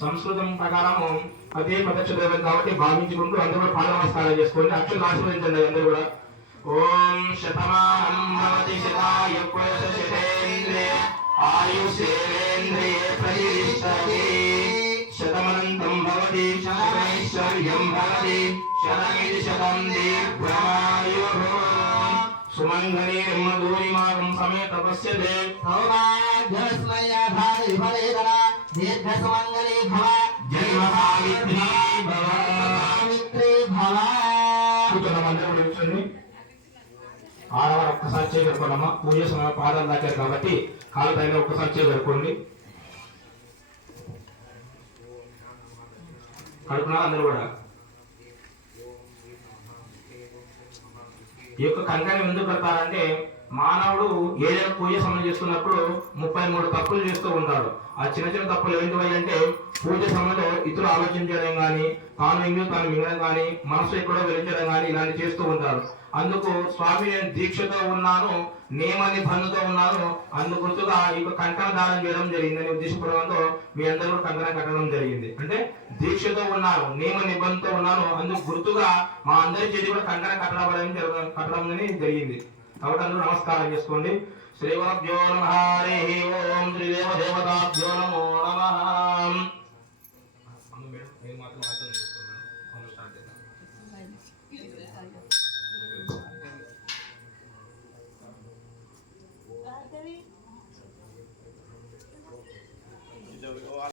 సంస్కృతం ప్రకారము అదే ప్రత్యక్ష దైవం కాబట్టి భావించుకుంటూ అందరూ కూడా పాద నమస్కారం చేసుకోండి. అక్షులు ఆశీర్వదించండి అందరూ కూడా. ఓం శతమానం భవతి శతాయ పురుష శతేంద్రియ ఆయుషేంద్రియే ప్రతిష్టతి శతమనంతం భవతి శతైశ్వర్యం భవతి శతమితి శతం దీర్ఘమాయుః సుమంగళి మధురిమాగం సమేత పశ్యతే సౌభాగ్యస్మయ భారి ఫలేదన దీర్ఘ సుమంగళి భవ జన్మ సావిత్రి భవ సావిత్రి భవ. కూర్చోనమందరూ కూర్చోండి. ఆడవారు ఒక్కసారి చేయగలుగుతామమ్మా. పూజ సమయం పాదాలు దాకారు కాబట్టి కాళ్ళ పైన ఒక్కసారి చేయగలుగుకోండి. కడుపునా అందరూ కూడా. ఈ యొక్క కంకణం ఎందుకు కడతారంటే మానవుడు ఏదైనా పూజ సమయం చేసుకున్నప్పుడు 33 తప్పులు చేస్తూ ఉంటాడు. ఆ చిన్న చిన్న తప్పులు ఏంటివి అంటే పూజ సమయంలో ఇతరులు ఆలోచించడం కానీ, తాను మింగడం కానీ, మనసు ఎక్కడో వెలించడం కానీ ఇలాంటి చేస్తూ ఉంటారు. అందుకు స్వామి నేను దీక్షతో ఉన్నాను, నియమ నిబంధనతో ఉన్నాను, అందుకు గుర్తుగా ఈ కంకణ దానం చేయడం జరిగిందని ఉద్దేశపూర్వకంతో మీ అందరూ కంకణం కట్టడం జరిగింది. అంటే దీక్షతో ఉన్నాను, నియమ నిబంధనతో ఉన్నాను, అందుకు గుర్తుగా మా అందరి చేతి కూడా కంకణం కట్టడం జరిగింది. కాబట్టి అందరూ నమస్కారం చేసుకోండి. శ్రీ గురుభ్యో నమః. హరి ఓం శ్రీ దేవ దేవతాభ్యో నమో నమః.